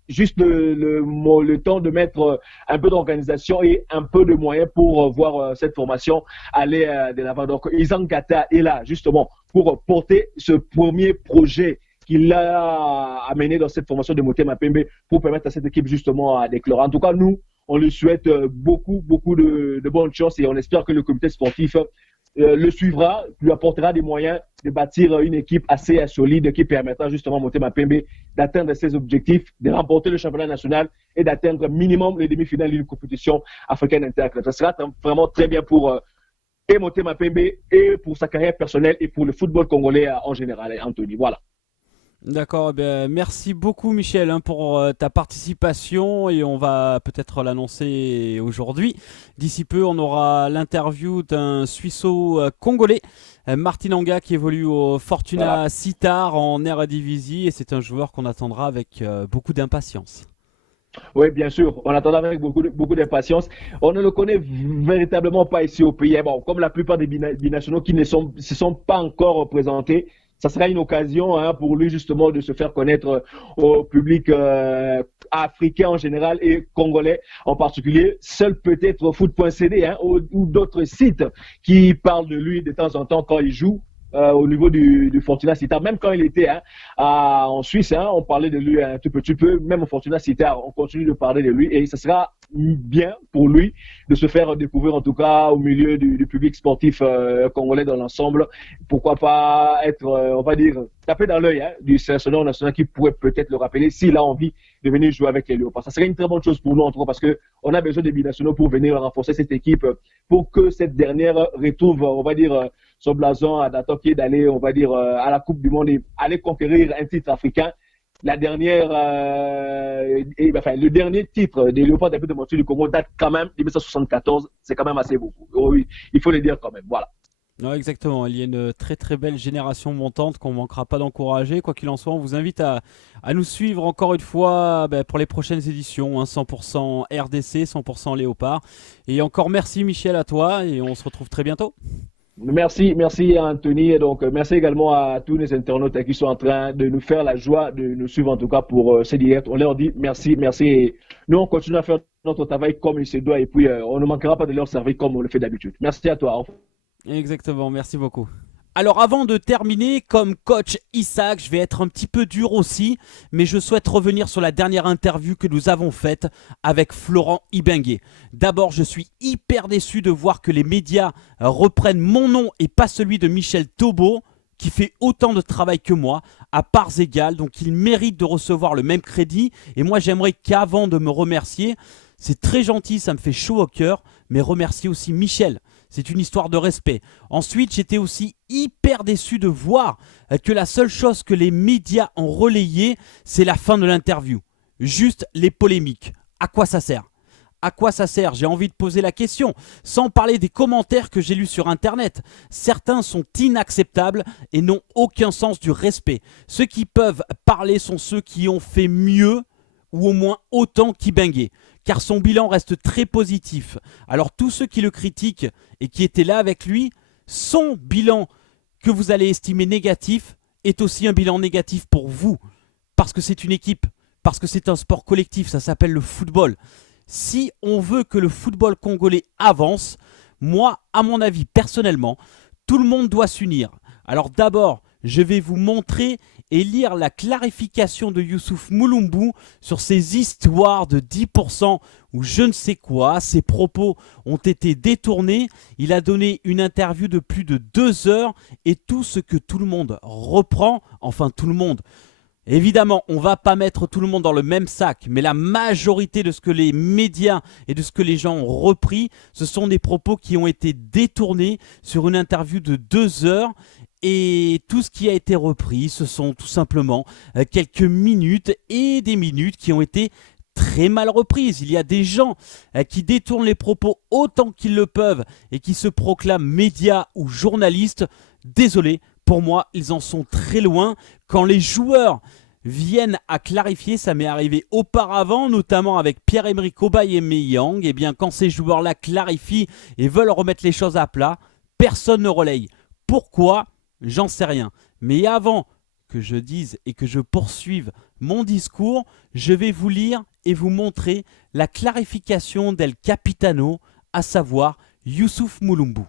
Juste le temps de mettre un peu d'organisation et un peu de moyens pour voir cette formation aller de l'avant. Donc, Isaac Ngata est là justement pour porter ce premier projet qu'il a amené dans cette formation de Motema Pembe pour permettre à cette équipe justement d'éclore. En tout cas, nous, on lui souhaite beaucoup de bonnes chances et on espère que le comité sportif le suivra, lui apportera des moyens de bâtir une équipe assez solide qui permettra justement à Motema Pembe d'atteindre ses objectifs, de remporter le championnat national et d'atteindre minimum les demi-finales d'une compétition africaine interclub. Ça sera vraiment très bien pour et Motema Pembe et pour sa carrière personnelle et pour le football congolais en général, Anthony. Voilà. D'accord, eh bien, merci beaucoup Michel pour ta participation et on va peut-être l'annoncer aujourd'hui. D'ici peu, on aura l'interview d'un Suisseau-Congolais, Martin Anga, qui évolue au Fortuna Sittard en Eredivisie et c'est un joueur qu'on attendra avec beaucoup d'impatience. Oui, bien sûr, on attend avec beaucoup d'impatience. On ne le connaît véritablement pas ici au pays. Bon, comme la plupart des binationaux qui ne se sont pas encore représentés, ça sera une occasion pour lui justement de se faire connaître au public africain en général et congolais en particulier. Seul peut-être foot.cd ou d'autres sites qui parlent de lui de temps en temps quand il joue. Au niveau du Fortuna Sittard, même quand il était en Suisse, on parlait de lui un tout petit peu, même au Fortuna Sittard, on continue de parler de lui et ce sera bien pour lui de se faire découvrir en tout cas au milieu du public sportif congolais dans l'ensemble. Pourquoi pas être, on va dire, taper dans l'œil du sélectionneur national qui pourrait peut-être le rappeler s'il a envie de venir jouer avec les Léopards. Ça serait une très bonne chose pour nous en tout cas parce que on a besoin des binationaux pour venir renforcer cette équipe, pour que cette dernière retrouve, on va dire, son blason à d'attaquer, d'aller, on va dire, à la Coupe du Monde et aller conquérir un titre africain. La dernière, le dernier titre des Léopards de Montsou du Congo date quand même de 1974. C'est quand même assez beaucoup. Oui, il faut le dire quand même. Voilà. Non, exactement, il y a une très très belle génération montante qu'on ne manquera pas d'encourager. Quoi qu'il en soit, on vous invite à nous suivre encore une fois pour les prochaines éditions, 100% RDC, 100% Léopard. Et encore merci Michel à toi et on se retrouve très bientôt. Merci Anthony. Et donc, merci également à tous les internautes qui sont en train de nous faire la joie de nous suivre en tout cas pour ces directs. On leur dit merci. Et nous, on continue à faire notre travail comme il se doit et puis on ne manquera pas de leur servir comme on le fait d'habitude. Merci à toi. Exactement, merci beaucoup. Alors avant de terminer, comme coach Isaac, je vais être un petit peu dur aussi, mais je souhaite revenir sur la dernière interview que nous avons faite avec Florent Ibenge. D'abord, je suis hyper déçu de voir que les médias reprennent mon nom et pas celui de Michel Taubeau, qui fait autant de travail que moi, à parts égales, donc il mérite de recevoir le même crédit. Et moi, j'aimerais qu'avant de me remercier, c'est très gentil, ça me fait chaud au cœur, mais remercier aussi Michel. C'est une histoire de respect. Ensuite, j'étais aussi hyper déçu de voir que la seule chose que les médias ont relayée, c'est la fin de l'interview. Juste les polémiques. À quoi ça sert ? À quoi ça sert ? J'ai envie de poser la question. Sans parler des commentaires que j'ai lus sur Internet. Certains sont inacceptables et n'ont aucun sens du respect. Ceux qui peuvent parler sont ceux qui ont fait mieux ou au moins autant qu'Ibenge. Car son bilan reste très positif. Alors tous ceux qui le critiquent et qui étaient là avec lui, son bilan que vous allez estimer négatif est aussi un bilan négatif pour vous. Parce que c'est une équipe, parce que c'est un sport collectif, ça s'appelle le football. Si on veut que le football congolais avance, moi, à mon avis, personnellement, tout le monde doit s'unir. Alors d'abord, je vais vous montrer et lire la clarification de Youssouf Mulumbu sur ces histoires de 10% ou je ne sais quoi. Ses propos ont été détournés. Il a donné une interview de plus de 2 heures et tout ce que tout le monde reprend, enfin tout le monde. Évidemment, on ne va pas mettre tout le monde dans le même sac, mais la majorité de ce que les médias et de ce que les gens ont repris, ce sont des propos qui ont été détournés sur une interview de 2 heures. Et tout ce qui a été repris, ce sont tout simplement quelques minutes et des minutes qui ont été très mal reprises. Il y a des gens qui détournent les propos autant qu'ils le peuvent et qui se proclament médias ou journalistes. Désolé, pour moi, ils en sont très loin. Quand les joueurs viennent à clarifier, ça m'est arrivé auparavant, notamment avec Pierre-Emerick Aubameyang, et bien quand ces joueurs-là clarifient et veulent remettre les choses à plat, personne ne relaye. Pourquoi ? J'en sais rien. Mais avant que je dise et que je poursuive mon discours, je vais vous lire et vous montrer la clarification d'El Capitano, à savoir Youssouf Mulumbu.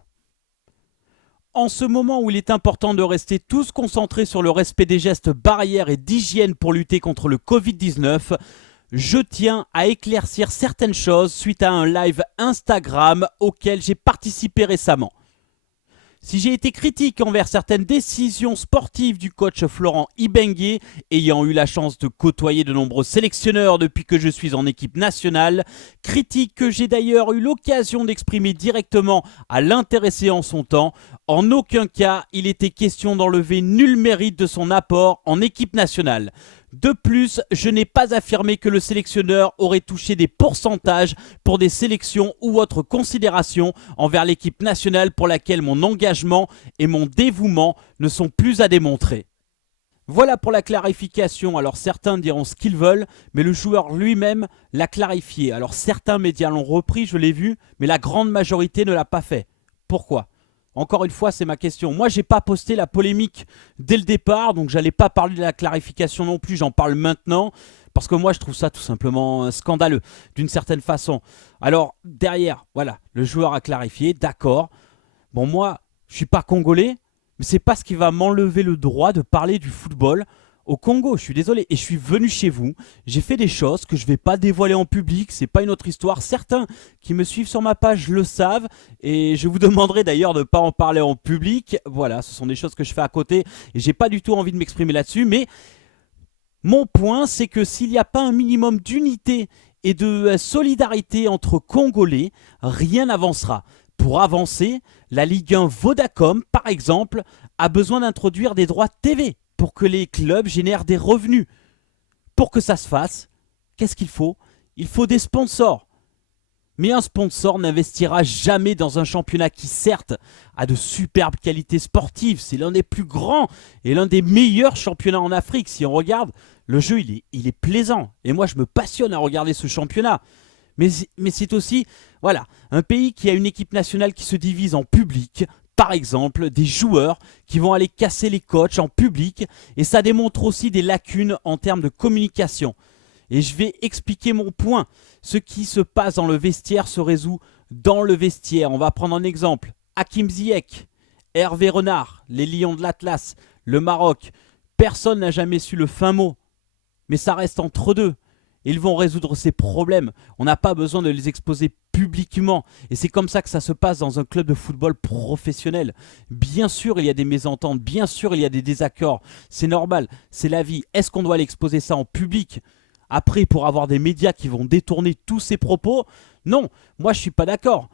En ce moment où il est important de rester tous concentrés sur le respect des gestes barrières et d'hygiène pour lutter contre le Covid-19, je tiens à éclaircir certaines choses suite à un live Instagram auquel j'ai participé récemment. Si j'ai été critique envers certaines décisions sportives du coach Florent Ibenge, ayant eu la chance de côtoyer de nombreux sélectionneurs depuis que je suis en équipe nationale, critique que j'ai d'ailleurs eu l'occasion d'exprimer directement à l'intéressé en son temps, En aucun cas, il était question d'enlever nul mérite de son apport en équipe nationale. De plus, je n'ai pas affirmé que le sélectionneur aurait touché des pourcentages pour des sélections ou autres considérations envers l'équipe nationale pour laquelle mon engagement et mon dévouement ne sont plus à démontrer. Voilà pour la clarification. Alors certains diront ce qu'ils veulent, mais le joueur lui-même l'a clarifié. Alors certains médias l'ont repris, je l'ai vu, mais la grande majorité ne l'a pas fait. Pourquoi ? Encore une fois, c'est ma question. Moi, j'ai pas posté la polémique dès le départ, donc j'allais pas parler de la clarification non plus. J'en parle maintenant, parce que moi, je trouve ça tout simplement scandaleux, d'une certaine façon. Alors, derrière, voilà, le joueur a clarifié, d'accord. Bon, moi, je suis pas congolais, mais c'est pas ce qui va m'enlever le droit de parler du football au Congo. Je suis désolé. Et je suis venu chez vous. J'ai fait des choses que je ne vais pas dévoiler en public. C'est pas une autre histoire. Certains qui me suivent sur ma page le savent. Et je vous demanderai d'ailleurs de ne pas en parler en public. Voilà, ce sont des choses que je fais à côté. Et j'ai pas du tout envie de m'exprimer là-dessus. Mais mon point, c'est que s'il n'y a pas un minimum d'unité et de solidarité entre Congolais, rien n'avancera. Pour avancer, la Ligue 1 Vodacom, par exemple, a besoin d'introduire des droits TV pour que les clubs génèrent des revenus. Pour que ça se fasse, qu'est-ce qu'il faut ? Il faut des sponsors. Mais un sponsor n'investira jamais dans un championnat qui, certes, a de superbes qualités sportives. C'est l'un des plus grands et l'un des meilleurs championnats en Afrique. Si on regarde, le jeu, il est plaisant. Et moi, je me passionne à regarder ce championnat. Mais c'est aussi, voilà, un pays qui a une équipe nationale qui se divise en public. Par exemple, des joueurs qui vont aller casser les coachs en public. Et ça démontre aussi des lacunes en termes de communication. Et je vais expliquer mon point. Ce qui se passe dans le vestiaire se résout dans le vestiaire. On va prendre un exemple. Hakim Ziyech, Hervé Renard, les Lions de l'Atlas, le Maroc. Personne n'a jamais su le fin mot. Mais ça reste entre deux. Ils vont résoudre ces problèmes. On n'a pas besoin de les exposer publiquement. Et c'est comme ça que ça se passe dans un club de football professionnel. Bien sûr, il y a des mésententes. Bien sûr, il y a des désaccords. C'est normal. C'est la vie. Est-ce qu'on doit aller exposer ça en public ? Après, pour avoir des médias qui vont détourner tous ces propos ? Non, moi je ne suis pas d'accord.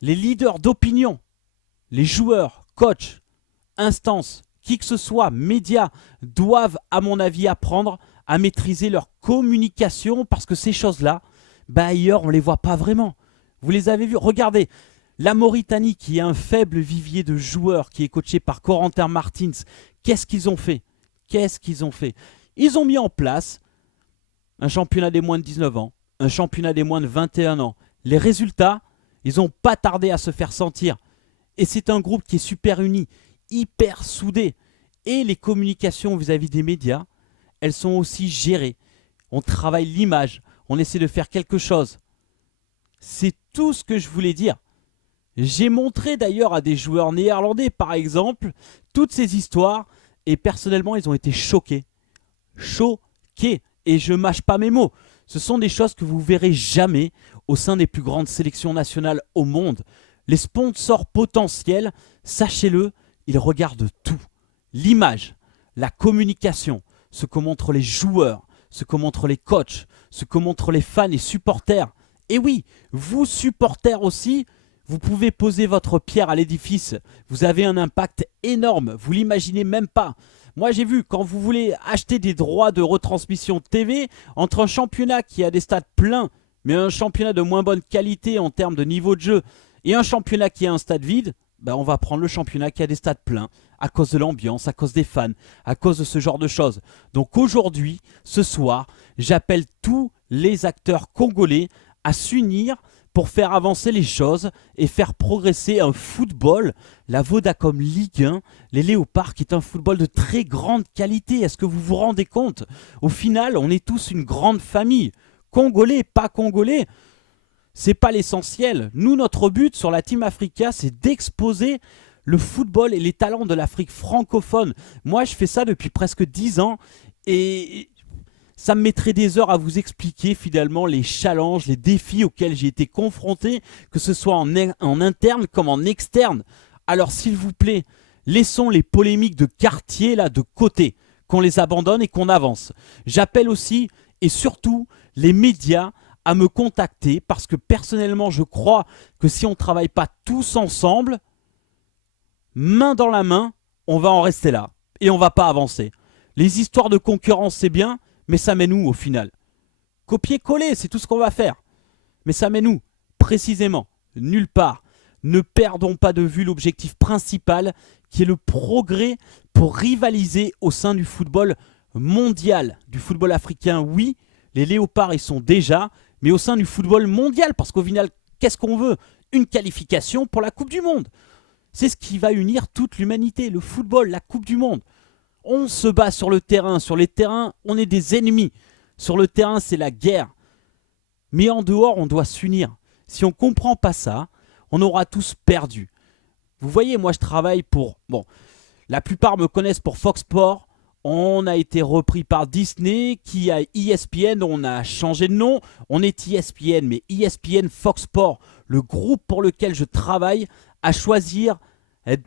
Les leaders d'opinion, les joueurs, coachs, instances, qui que ce soit, médias, doivent, à mon avis, apprendre à maîtriser leur communication parce que ces choses-là, ailleurs, on ne les voit pas vraiment. Vous les avez vus ? Regardez, la Mauritanie qui est un faible vivier de joueurs, qui est coaché par Corentin Martins, qu'est-ce qu'ils ont fait ? Ils ont mis en place un championnat des moins de 19 ans, un championnat des moins de 21 ans. Les résultats, ils n'ont pas tardé à se faire sentir. Et c'est un groupe qui est super uni, hyper soudé. Et les communications vis-à-vis des médias, elles sont aussi gérées. On travaille l'image, on essaie de faire quelque chose. C'est tout ce que je voulais dire. J'ai montré d'ailleurs à des joueurs néerlandais, par exemple, toutes ces histoires. Et personnellement, ils ont été choqués. Choqués. Et je mâche pas mes mots. Ce sont des choses que vous verrez jamais au sein des plus grandes sélections nationales au monde. Les sponsors potentiels, sachez-le, ils regardent tout. L'image, la communication, ce que montrent les joueurs, ce que montrent les coachs, ce que montrent les fans et supporters. Et oui, vous supporters aussi, vous pouvez poser votre pierre à l'édifice. Vous avez un impact énorme, vous l'imaginez même pas. Moi j'ai vu, quand vous voulez acheter des droits de retransmission TV, entre un championnat qui a des stades pleins, mais un championnat de moins bonne qualité en termes de niveau de jeu, et un championnat qui a un stade vide, on va prendre le championnat qui a des stades pleins, à cause de l'ambiance, à cause des fans, à cause de ce genre de choses. Donc aujourd'hui, ce soir, j'appelle tous les acteurs congolais à s'unir pour faire avancer les choses et faire progresser un football, la Vodacom Ligue 1, les Léopards, qui est un football de très grande qualité. Est-ce que vous vous rendez compte ? Au final, on est tous une grande famille. Congolais, pas congolais, c'est pas l'essentiel. Nous, notre but sur la Team Africa, c'est d'exposer le football et les talents de l'Afrique francophone. Moi, je fais ça depuis presque 10 ans et ça me mettrait des heures à vous expliquer finalement les challenges, les défis auxquels j'ai été confronté, que ce soit en interne comme en externe. Alors s'il vous plaît, laissons les polémiques de quartier là de côté, qu'on les abandonne et qu'on avance. J'appelle aussi et surtout les médias à me contacter parce que personnellement je crois que si on ne travaille pas tous ensemble, main dans la main, on va en rester là. Et on va pas avancer. Les histoires de concurrence, c'est bien, mais ça mène où au final? Copier-coller, c'est tout ce qu'on va faire. Mais ça mène où? Précisément, nulle part. Ne perdons pas de vue l'objectif principal qui est le progrès pour rivaliser au sein du football mondial. Du football africain, oui, les léopards y sont déjà, mais au sein du football mondial, parce qu'au final, qu'est-ce qu'on veut? Une qualification pour la Coupe du Monde. C'est ce qui va unir toute l'humanité, le football, la Coupe du Monde. On se bat sur le terrain. Sur les terrains, on est des ennemis. Sur le terrain, c'est la guerre. Mais en dehors, on doit s'unir. Si on ne comprend pas ça, on aura tous perdu. Vous voyez, moi, je travaille pour... Bon, la plupart me connaissent pour Fox Sports. On a été repris par Disney, qui a ESPN, on a changé de nom. On est ESPN, mais ESPN Fox Sports, le groupe pour lequel je travaille, a choisi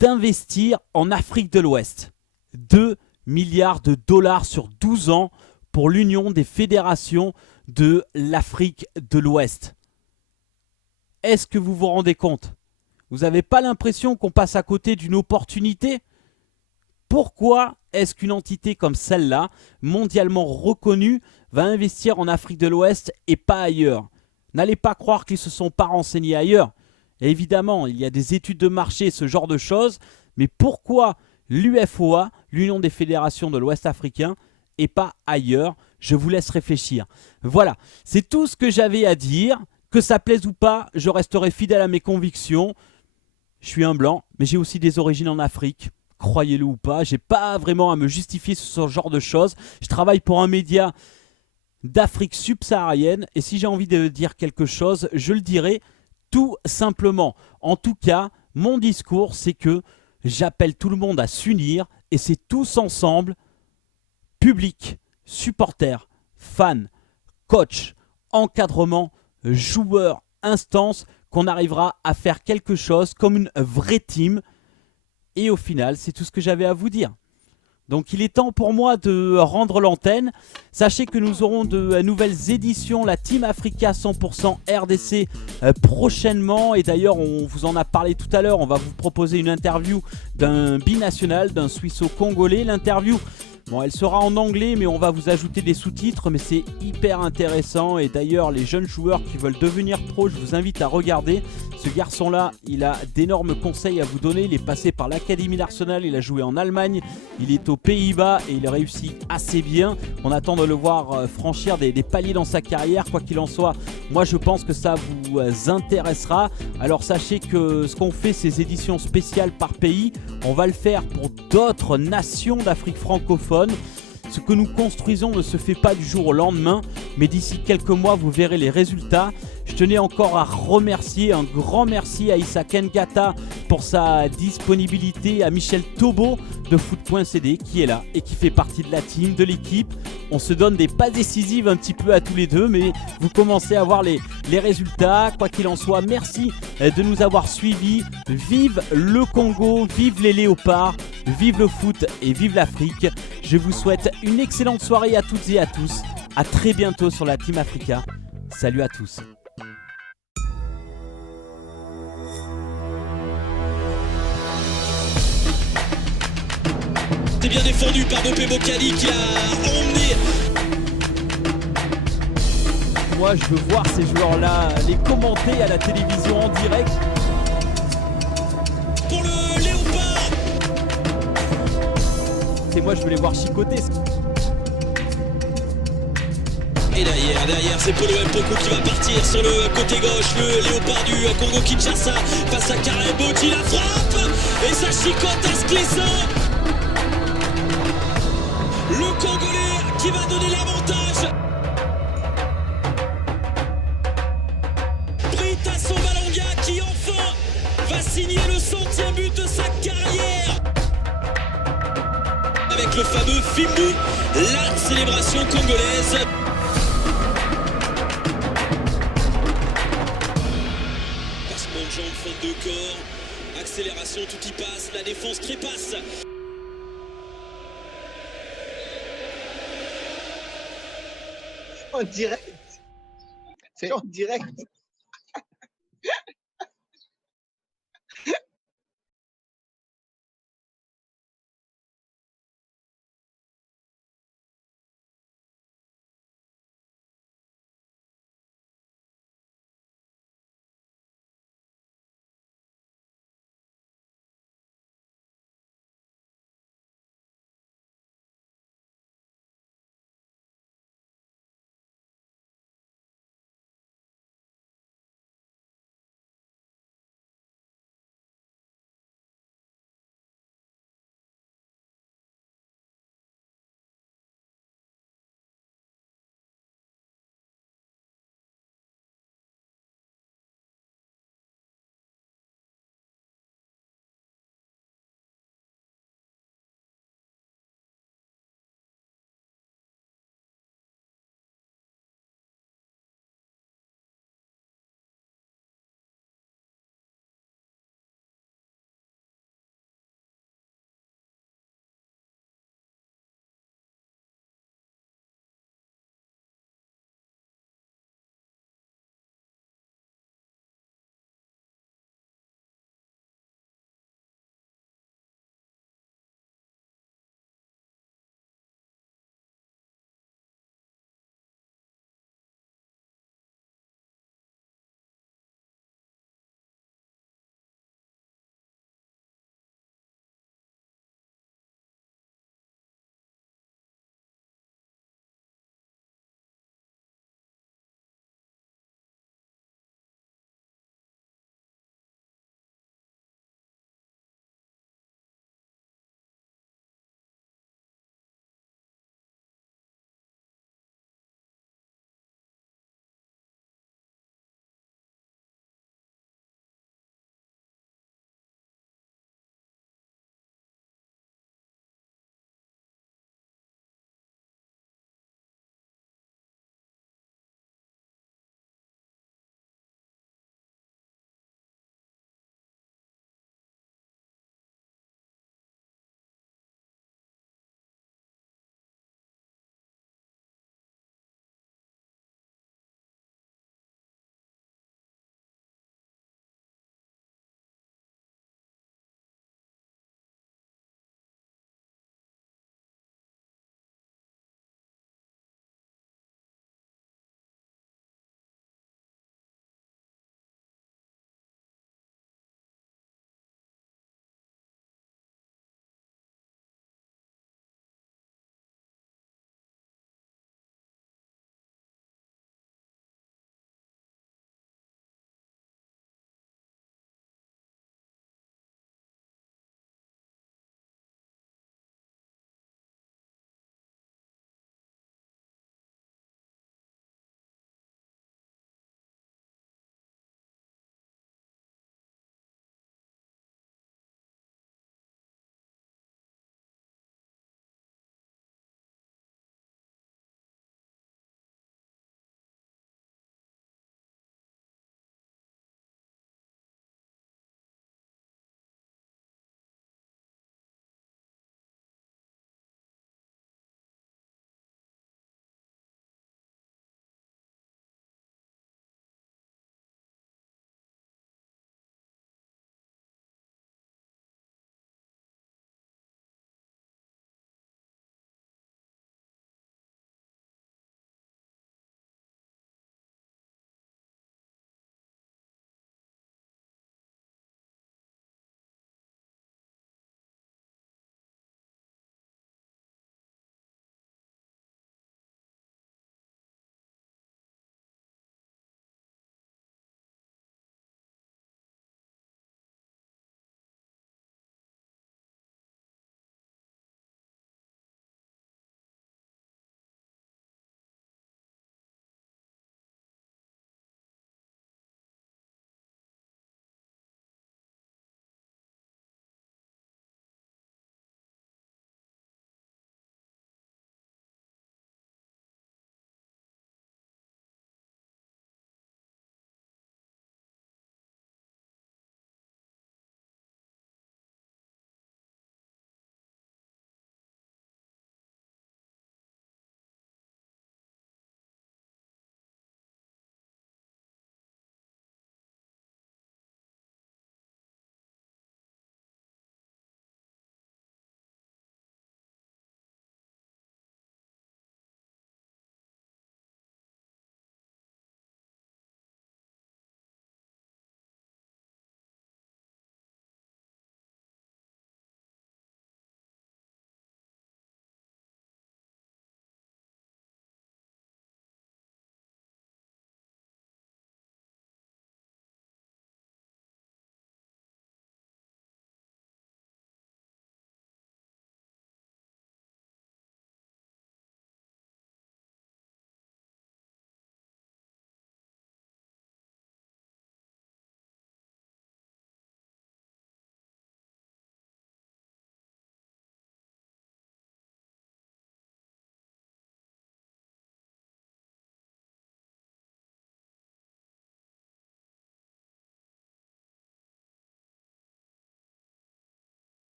d'investir en Afrique de l'Ouest. 2 milliards de dollars sur 12 ans pour l'Union des fédérations de l'Afrique de l'Ouest. Est-ce que vous vous rendez compte? Vous n'avez pas l'impression qu'on passe à côté d'une opportunité? Pourquoi est-ce qu'une entité comme celle-là, mondialement reconnue, va investir en Afrique de l'Ouest et pas ailleurs? N'allez pas croire qu'ils ne se sont pas renseignés ailleurs. Et évidemment, il y a des études de marché, ce genre de choses. Mais pourquoi l'UFOA, l'Union des fédérations de l'Ouest africain, et pas ailleurs? Je vous laisse réfléchir. Voilà, c'est tout ce que j'avais à dire. Que ça plaise ou pas, je resterai fidèle à mes convictions. Je suis un blanc, mais j'ai aussi des origines en Afrique. Croyez-le ou pas, j'ai pas vraiment à me justifier sur ce genre de choses. Je travaille pour un média d'Afrique subsaharienne. Et si j'ai envie de dire quelque chose, je le dirai tout simplement. En tout cas, mon discours, c'est que j'appelle tout le monde à s'unir. Et c'est tous ensemble, public, supporters, fans, coach, encadrement, joueurs, instances, qu'on arrivera à faire quelque chose comme une vraie team. Et au final, c'est tout ce que j'avais à vous dire. Donc il est temps pour moi de rendre l'antenne. Sachez que nous aurons de nouvelles éditions, la Team Africa 100% RDC prochainement. Et d'ailleurs, on vous en a parlé tout à l'heure, on va vous proposer une interview d'un binational, d'un Suisse-Congolais. L'interview, bon, elle sera en anglais, mais on va vous ajouter des sous-titres, mais c'est hyper intéressant. Et d'ailleurs, les jeunes joueurs qui veulent devenir pro, je vous invite à regarder. Ce garçon-là, il a d'énormes conseils à vous donner. Il est passé par l'Académie d'Arsenal, il a joué en Allemagne, il est aux Pays-Bas et il réussit assez bien. On attend de le voir franchir des paliers dans sa carrière. Quoi qu'il en soit, moi je pense que ça vous intéressera. Alors sachez que ce qu'on fait, ces éditions spéciales par pays, on va le faire pour d'autres nations d'Afrique francophone. Ce que nous construisons ne se fait pas du jour au lendemain, mais d'ici quelques mois, vous verrez les résultats. Je tenais encore à remercier, un grand merci à Issa Kengata pour sa disponibilité, à Michel Tobo de Foot.cd qui est là et qui fait partie de la team, de l'équipe. On se donne des passes décisives un petit peu à tous les deux, mais vous commencez à voir les résultats. Quoi qu'il en soit, merci de nous avoir suivis. Vive le Congo, vive les léopards, vive le foot et vive l'Afrique. Je vous souhaite une excellente soirée à toutes et à tous. A très bientôt sur la Team Africa. Salut à tous. C'est bien défendu par Bopé Bokani qui l'a emmené. Moi je veux voir ces joueurs-là les commenter à la télévision en direct. Pour le léopard. Et moi je veux les voir chicoter. Et derrière c'est Polo Mpoko qui va partir sur le côté gauche. Le léopard du Congo Kinshasa face à Karembo qui la frappe. Et ça chicote à Sklesin. Le Congolais qui va donner l'avantage. Brita Sombalonga qui enfin va signer le 100e but de sa carrière. Avec le fameux Fimbu, la célébration congolaise. Passement de jambes, faute de corps, accélération, tout y passe, la défense trépasse. En direct. C'est en direct.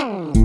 Congo.